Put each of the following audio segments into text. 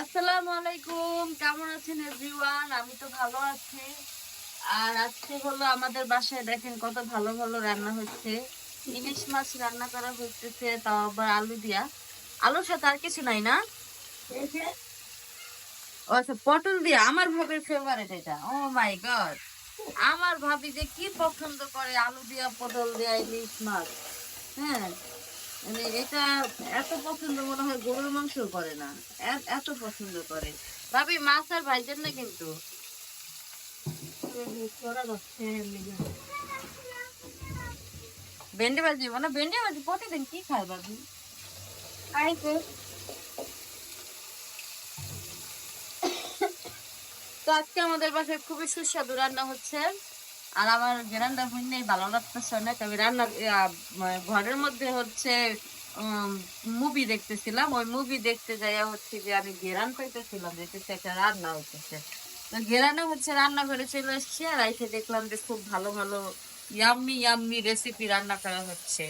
আসসালামু আলাইকুম, কেমন আছেন এভরিওয়ান আমি তো ভালো আছি। আর আজকে হলো আমাদের বাসায় দেখেন কত ভালো ভালো রান্না হচ্ছে। ইলিশ মাছ রান্না করা হচ্ছে তাও আবার আলু দিয়া। সাথে আর কিছু নাই না? আচ্ছা পটল দিয়া। আমার ভাবির ফেভারিট এটা। ও মাই গড আমার ভাবি যে কি পছন্দ করে আলু দিয়া, পটল দিয়া, ইলিশ মাছ। হ্যাঁ মানে এটা এত পছন্দ মনে হয় গরুর মাংস করে না। এত পছন্দ করে। ভাবি মাছ আর ভাইজেন না কিন্তু। ভেন্ডি ভাজি মানে ভেন্ডি ভাজি প্রতিদিন কি খায় ভাবি? তো আজকে আমাদের বাসায় খুবই সুস্বাদু রান্না হচ্ছে। আর আমার গ্রান্ডা হইলে ভালো লাগতেছে অনেক আমি রান্না মানে ঘরের মধ্যে হচ্ছে মুভি দেখতেছিলাম। ওই মুভি দেখতে যাইয়া হচ্ছে যে আমি গেরান পাইতেছিলাম, দেখতেছি একটা রান্না হচ্ছে তো গেরানে হচ্ছে রান্না করে চলে এসছি আর এসে দেখলাম যে খুব ভালো ভালো ইয়াম্মি ইয়াম্মি রেসিপি রান্না করা হচ্ছে।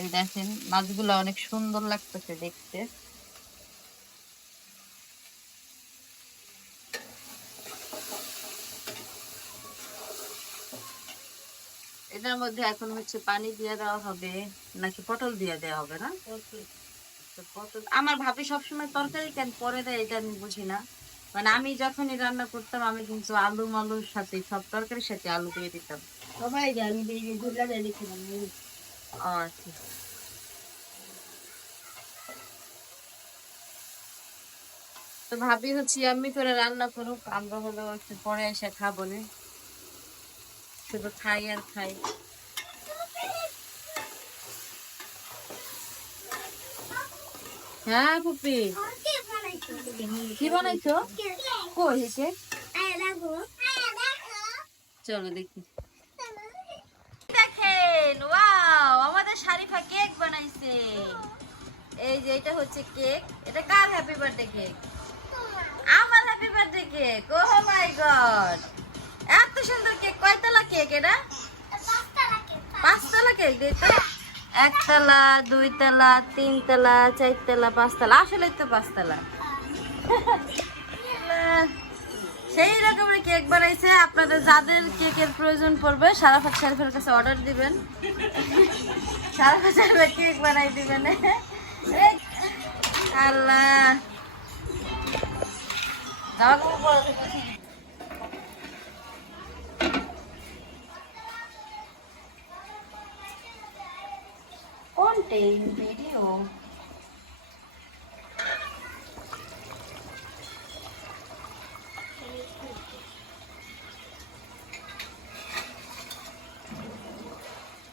এই দেখেন, মাছগুলো অনেক সুন্দর লাগতেছে দেখতে। এটার মধ্যে এখন হচ্ছে পানি দিয়ে দেওয়া হবে নাকি পটল দিয়ে দেওয়া হবে না? পটল। আমার ভাবি সবসময় তরকারি কেন পরে দেয় এটা আমি বুঝি না। মানে আমি যখনই রান্না করতাম আমি কিন্তু আলু মালুর সাথে সব তরকারির সাথে আলু দিয়ে দিতাম। সবাই দেখছিলাম আচ্ছা। তো ভাবি হচ্ছে আমি করে রান্না করুক আমরা হলো একটু পরে এসে খাব না। শুধু খাই আর খাই। হ্যাঁ পুপি কি বানাইছো? কই চলো দেখি। আমাদের শারিফা কেক বানাইছে। এই যে, এটা হচ্ছে কেক। এটা কার হ্যাপি বার্থডে কেক আমার happy birthday cake oh my god সুন্দর কেক, কয়তলা কেক এটা? পাঁচতলা কেক দিতে একতলা, দুইতলা, তিনতলা, চারতলা, পাঁচতলা আসলে তো পাঁচতলা। সেই রকমের কেক বানাইছে, আপনাদের যাদের কেকের প্রয়োজন পড়বে, সারাফাত শারিফের কাছে অর্ডার দিবেন। সারাফাত শারিফের কেক বানাই দিবেন। আল্লাহ। পরো তো।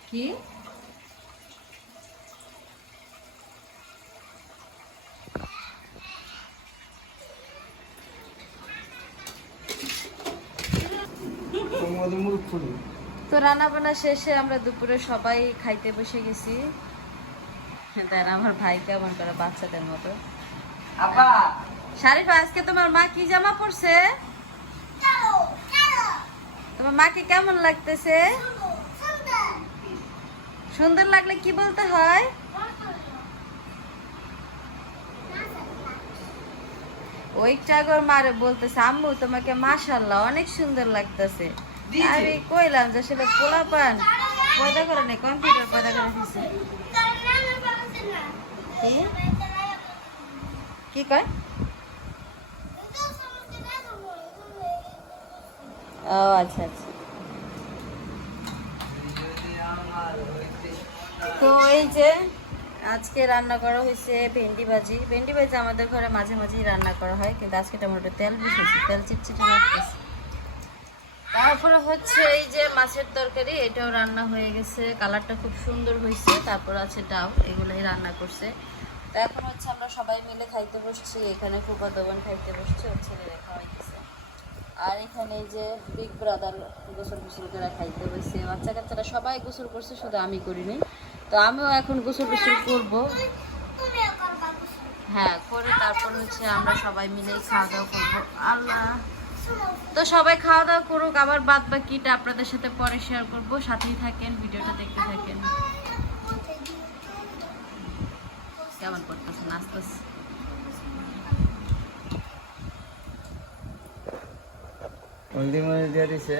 কি? তো রান্না বান্না শেষে আমরা দুপুরে সবাই খাইতে বসে গেছি। দেন আমার ভাই কেমন করে বাচ্চাদের মতো। আপা। শারিফা আজকে তোমার মা কি জামা পরছে? তোমার মাকে কেমন লাগতেছে? সুন্দর লাগলে কি বলতে হয়? ওই টাগর মারে বলতেছে আম্মু তোমাকে মাশাল্লাহ অনেক সুন্দর লাগতেছে। আমি কইলাম যে আসলে পোলা পান পয়দা করে নেই কম্পিউটার পয়দা করে দিছে। কি? কয়? ও আচ্ছা আচ্ছা। তো এই যে আজকে রান্না করা হয়েছে ভেন্ডি ভাজি। ভেন্ডি ভাজি আমাদের ঘরে মাঝে মাঝেই রান্না করা হয়, কিন্তু আজকে টমেটো তেল বেশি তেল চিটচিটে লাগতেছে তারপরে হচ্ছে এই যে মাছের তরকারি, এটাও রান্না হয়ে গেছে। কালারটা খুব সুন্দর হয়েছে। তারপর আছে ডাব এগুলোই রান্না করছে। তো এখন হচ্ছে আমরা সবাই মিলে খাইতে বসছি। এখানে ফুপা দোকান খাইতে বসছি, ওর ছেলেরা খাওয়াইতেছে আর এখানে যে বিগ ব্রাদার গোসল গোসল করে খাইতে বসছে। বাচ্চা কাচ্চারা সবাই গোসল করছে, শুধু আমি করিনি। তো আমিও এখন গোসল গোসল করব। হ্যাঁ করে তারপর হচ্ছে আমরা সবাই মিলেই খাওয়া দাওয়া করব। আল্লাহ তো সবাই খাওয়া দাওয়া করুক আবার বাদ বাকিটা আপনাদের সাথে পরে শেয়ার করব। সাথেই থাকেন ভিডিওটা দেখতে থাকেন। কেমন করতেছে নাচতেছে? হলদি মরিচ দিয়ে দিছে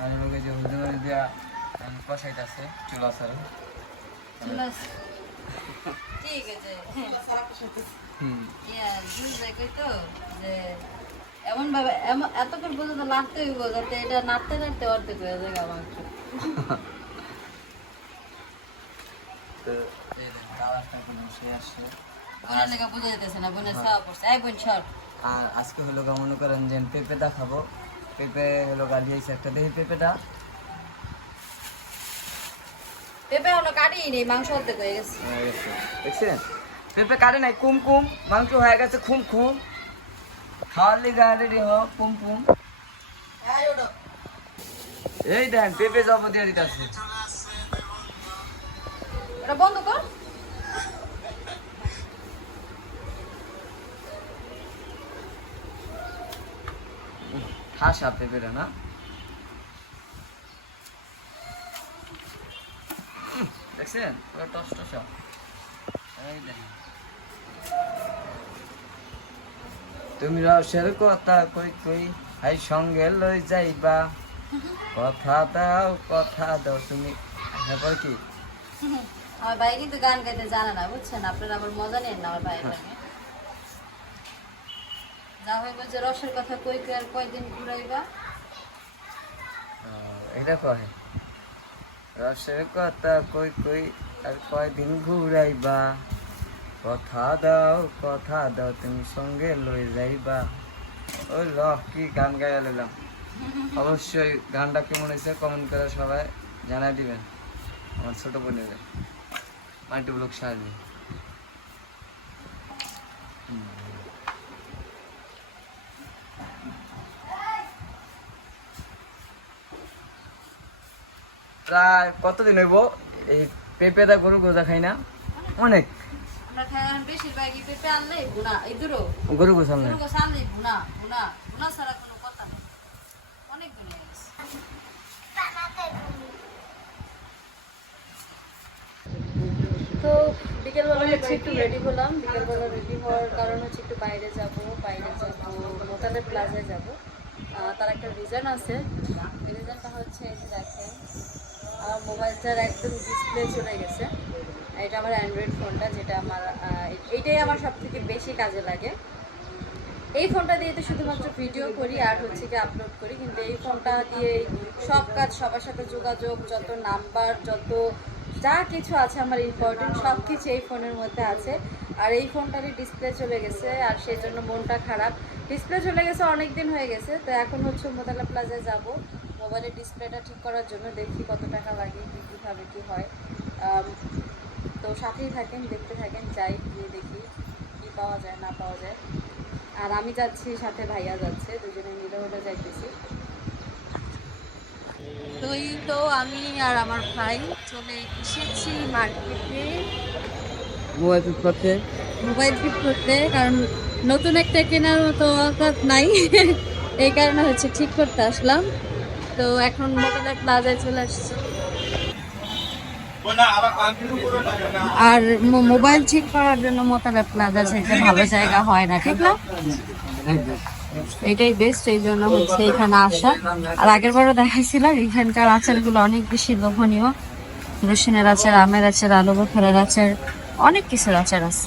আর লোকে যে হলদি মরিচ দিয়া কষাইতেছে চুলা সারা ঠিক আছে হুম। ইয়া জুস দেখে তো যে এমন ভাবে এমন এতক্ষণ পর্যন্ত নাড়তে হইব যাতে এটা নাড়তে নাড়তে অর্ধেক হয়ে যায় সর। আর আজকে হলো গা মনে করেন যে পেঁপেটা খাব পেঁপে হলো গা দিয়েছে একটা। দেখি পেঁপেটা। পেঁপে হলো নেই মাংস অর্ধেক গেছে। হয়ে গেছে। দেখছেন? পেঁপে কাটে নাই কুম কুম মাংস হয়ে গেছে খুম খুম। খাওয়ার লিগা রেডি হ কুম কুম এই দেন পেঁপে জব দিয়ে দিতেছে। এটা বন্ধ কর। পেঁপেটা না? দেখছেন? টস টসা এই দেখেন তুমি রসের কথা কই কই হাই সঙ্গে লই যাইবা। কথা দাও কথা দাও তুমি এরপর কি? আমার ভাই কিন্তু গান গাইতে জানে না বুঝছেন? আপনারা আবার মজা নেন না আমার ভাইয়ের লাগে যা হয়ে বলছে রসের কথা কই কই আর কয়দিন ঘুরাইবা। এটা কয়? রসের কথা কই কই আর কয়দিন ঘুরাইবা। কথা দাও কথা দাও, তুমি সঙ্গে লই যাইবা। ওই ল, কি গান গাইয়া লইলাম? অবশ্যই গানটা কেমন হয়েছে কমেন্ট করে সবাই জানাই দিবেন, আমার ছোট বোনের। মাল্টি ব্লক সাহায্যে প্রায় কতদিন হইব? এই পেঁপেদা গরু গোজা খাই না? অনেক। গরু নেই। তো বিকেলবেলা হচ্ছে একটু রেডি হলাম। বিকেলবেলা রেডি হওয়ার কারণ হচ্ছে একটু বাইরে যাব বাইরে যাব মোতালে প্লাজায় যাব। তার একটা রিজন আছে। রিজনটা হচ্ছে এই যে দেখেন আমার মোবাইলটার একদম ডিসপ্লে চলে গেছে। এটা আমার অ্যান্ড্রয়েড ফোনটা যেটা আমার আহ, এইটাই আমার সব থেকে বেশি কাজে লাগে। এই ফোনটা দিয়ে তো শুধুমাত্র ভিডিও করি আর হচ্ছে কি আপলোড করি কিন্তু এই ফোনটা দিয়ে সব কাজ সবার সাথে যোগাযোগ যত নাম্বার যত যা কিছু আছে আমার ইম্পর্টেন্ট সব কিছু এই ফোনের মধ্যে আছে। আর এই ফোনটারই ডিসপ্লে চলে গেছে আর সেই জন্য মনটা খারাপ। ডিসপ্লে চলে গেছে অনেক দিন হয়ে গেছে তো এখন হচ্ছে মোতালা প্লাজায় যাব। মোবাইলের ডিসপ্লেটা ঠিক করার জন্য দেখি কত টাকা লাগে কী কীভাবে কী হয়। তো সাথেই থাকেন দেখতে থাকেন যাই গিয়ে দেখি কী পাওয়া যায় না পাওয়া যায়। আর আমি যাচ্ছি সাথে ভাইয়া যাচ্ছে দুজনে মিলে হলে যাইতেছি। তো এই তো আমি আর আমার ভাই চলে এসেছি মার্কেটে। মোবাইল ফিট করতে? মোবাইল ফিট করতে কারণ নতুন একটা কেনার মতো অকাত নাই। এই কারণে হচ্ছে ঠিক করতে আসলাম। তো এখন মোবাইলের প্লাজায় চলে আসছি। আর মোবাইল ঠিক করার জন্য মোতালে প্লাজা সেটা ভালো জায়গা হয় না, ঠিক না? এটাই বেস্ট এই জন্য হচ্ছে এখানে আসা। আর আগের বারও দেখাইছিলাম, এখানকার আচারগুলো অনেক বেশি লোভনীয়। রসুনের আচার, আমের আচার, আলু বোখারের আচার, অনেক কিছুর আচার আছে।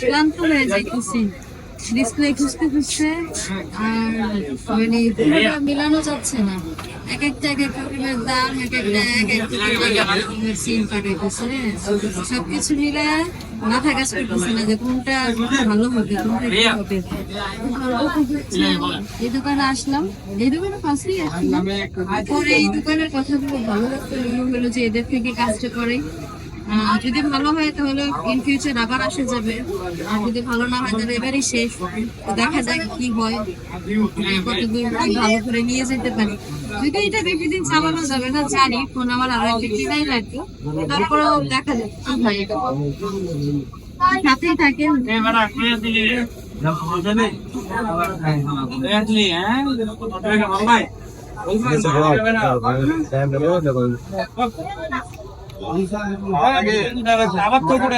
ক্লান্ত হয়ে যাইতেছি ডিসপ্লে খুঁজতে খুঁজতে আর মানে মিলানো যাচ্ছে না। এক একটা এক এক দাম এক একটা এক কাটাইতেছে সবকিছু মিলে মাথা কাজ করতেছে না যে কোনটা ভালো হবে হবে। এই দোকানে আসলাম। এই দোকানে পাশেই আসলাম। পরে এই দোকানের কথাগুলো ভালো লাগতো হলো যে এদের থেকে কাজটা করে। যদি ভালো হয় তাহলে ইন ফিউচার আবার আসা যাবে আর যদি ভালো না হয় তাহলে এবারই শেষ তো দেখা যাক কি হয় কতদূর ভালো করে নিয়ে যেতে পারি যদি এটা বেশি দিন চালানো যাবে না জানি ফোন আমার আরও একটা কিনাই লাগবে তারপরেও দেখা যাক কি হয় সাথেই থাকেন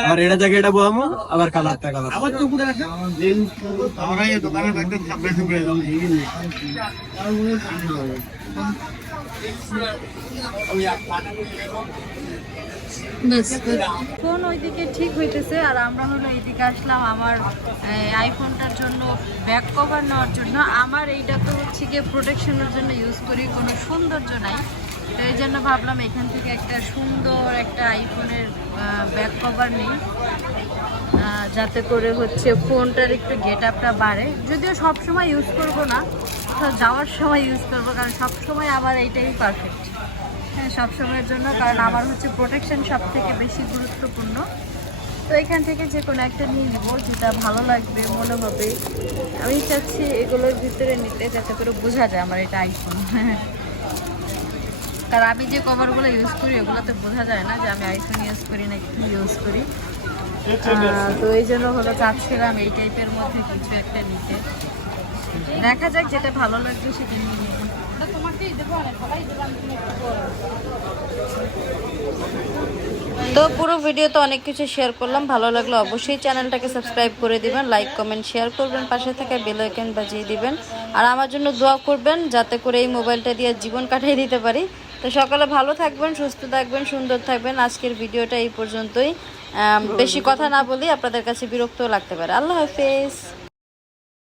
আর এটা এটা আবার ফোন ওইদিকে ঠিক হইতেছে আর আমরা হলো এইদিকে আসলাম আমার আইফোনটার জন্য ব্যাক কভার নেওয়ার জন্য। আমার এইটা তো হচ্ছে গিয়ে প্রোটেকশনের জন্য ইউজ করি কোনো সৌন্দর্য নাই। তো এই জন্য ভাবলাম এখান থেকে একটা সুন্দর একটা আইফোনের ব্যাক কভার নেই। যাতে করে হচ্ছে ফোনটার একটু গেট আপটা বাড়ে। যদিও সব সময় ইউজ করব না যাওয়ার সময় ইউজ করব, কারণ সব সময় আমার এইটাই পারফেক্ট হ্যাঁ সব সময়ের জন্য, কারণ আমার হচ্ছে প্রোটেকশন সব থেকে বেশি গুরুত্বপূর্ণ। তো এখান থেকে যে কোনো একটা নিয়ে নিব, যেটা ভালো লাগবে, মনে হবে। আমি চাচ্ছি এগুলোর ভিতরে নিতে, যাতে করে বোঝা যায় আমার এটা আইফোন কারণ আমি যে কভারগুলো ইউজ করি ওগুলোতে বোঝা যায় না যে আমি আইফোন ইউজ করি না কি ইউজ করি। তো এই জন্য হলো চাচ্ছিলাম এই টাইপের মধ্যে কিছু একটা নিতে। দেখা যাক যেটা ভালো লাগবে সেটা নিয়ে নিব। তো পুরো ভিডিওতে অনেক কিছু শেয়ার করলাম। ভালো লাগল অবশ্যই চ্যানেলটাকে সাবস্ক্রাইব করে দিবেন লাইক কমেন্ট শেয়ার করবেন পাশে থাকা বেল আইকন বাজিয়ে দিবেন। আর আমার জন্য দোয়া করবেন যাতে করে এই মোবাইলটা দিয়ে জীবন কাটিয়ে দিতে পারি। তো সকালে ভালো থাকবেন, সুস্থ থাকবেন, সুন্দর থাকবেন। আজকের ভিডিওটা এই পর্যন্তই। বেশি কথা না বলি আপনাদের কাছে বিরক্ত লাগতে পারে। আল্লাহ হাফেজ।